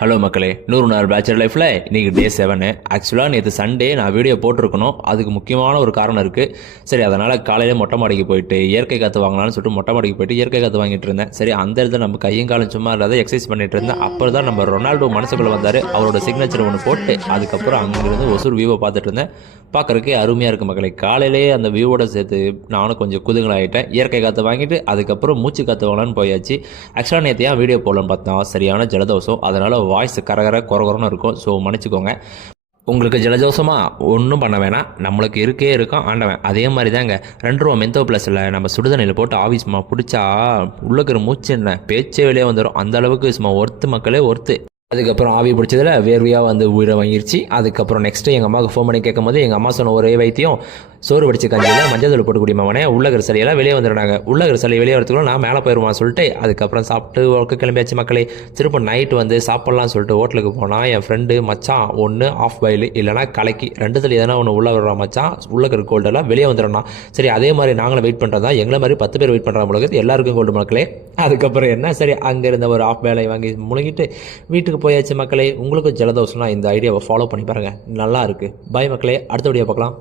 Hello மக்களே, 100 நாள் bachelor லைஃப்பில் இன்றைக்கி டே 7. ஆக்சுவலாக நேற்று சண்டே நான் வீடியோ போட்டிருக்கணும். அதுக்கு முக்கியமான ஒரு காரணம் இருக்குது. சரி, அதனால் காலையில் மொட்டை மாடிக்கு போயிட்டு இயற்கை காற்று வாங்கலாம்னு சொல்லிட்டு மொட்டை மாடிக்கு போயிட்டு இயற்கை காற்று வாங்கிட்டு இருந்தேன். சரி, அந்த இடத்துல நம்ம கையும் காலம் சும்மா இல்லாத எக்ஸசைஸ் பண்ணிட்டு இருந்தேன். அப்புறம் தான் நம்ம ரொனால்டோ மனசுக்குள்ளே வந்தார். அவரோட சிக்னேச்சர் ஒன்று போட்டு அதுக்கப்புறம் அங்கேருந்து ஒசூர் வியூவை பார்த்துட்டு இருந்தேன். பார்க்குறதுக்கே அருமையாக இருக்குது மக்களே. காலையிலேயே அந்த வியூவோட சேர்த்து நானும் கொஞ்சம் குதுங்கலாகிட்டேன். இயற்கை காற்று வாங்கிட்டு அதுக்கப்புறம் மூச்சு காற்று வாங்கலான்னு போயாச்சு. ஆக்சுவலாக நேற்று ஏன் வீடியோ போடலான்னு பார்த்தா சரியான ஜலதோஷம். அதனால் வாய்ஸ் குறகுறன்னு இருக்கும். ஸோ மன்னிச்சுக்கோங்க. உங்களுக்கு ஜலதோஷமா ஒன்றும் பண்ண வேணாம், நம்மளுக்கு இருக்கோம் ஆண்டவன். அதே மாதிரி தாங்க 2 ரூபா மெந்தோ ப்ளஸில் நம்ம சுடுதண்ணியில் போட்டு ஆவிஸ்மா பிடிச்சா உள்ளக்கிற மூச்சு என்ன பேச்சே வெளியே வந்துடும். அந்த அளவுக்கு சும்மா ஒர்த்து மக்களே ஒர்த்து. அதுக்கப்புறம் ஆவி பிடிச்சதில் வேர்வையாக வந்து உயிரை வாங்கிருச்சு. அதுக்கப்புறம் நெக்ஸ்ட்டு எங்கள் அம்மாவுக்கு ஃபோன் பண்ணி கேட்கும் போது எங்கள் அம்மா சொன்ன ஒரே வைத்தியம், சோறு வடிச்சு கஞ்சியில் மஞ்சள் தூள் போட்டு குடிமாவனே உள்ளகிற சளியெல்லாம் வெளியே வந்துடுறாங்க. உள்ளகிற சளி வெளியே வரத்துக்குள்ள நான் மேலே போயிடுவான் சொல்லிட்டு அதுக்கப்புறம் சாப்பிட்டு ஒர்க்கு கிளம்பியாச்சு மக்களே. திரும்ப நைட்டு வந்து சாப்பிட்லான்னு சொல்லிட்டு ஹோட்டலுக்கு போனால் என் ஃப்ரெண்டு மச்சான் ஒன்று ஆஃப் பாயில் இல்லைனா கலக்கி 2 எதனா ஒன்று உள்ளே வர்றான் மச்சான். உள்ளக்கிற கோல்டெல்லாம் வெளியே வந்துடணும். சரி, அதே மாதிரி நாங்களும் வெயிட் பண்ணுறதா எங்களை மாதிரி 10 பேர் வெயிட் பண்ணுற முழுக்க எல்லாருக்கும் கோல்டு மக்களே. அதுக்கப்புறம் என்ன, சரி அங்கே இருந்த ஒரு ஆஃப் வேலையை வாங்கி முழுங்கிட்டு வீட்டுக்கு போயாச்சு மக்களே. உங்களுக்கு ஜலதோஷம்னா இந்த ஐடியாவை ஃபாலோ பண்ணி பாருங்கள், நல்லா இருக்குது. பாய் மக்களே, அடுத்த வீடியோ பார்க்கலாம்.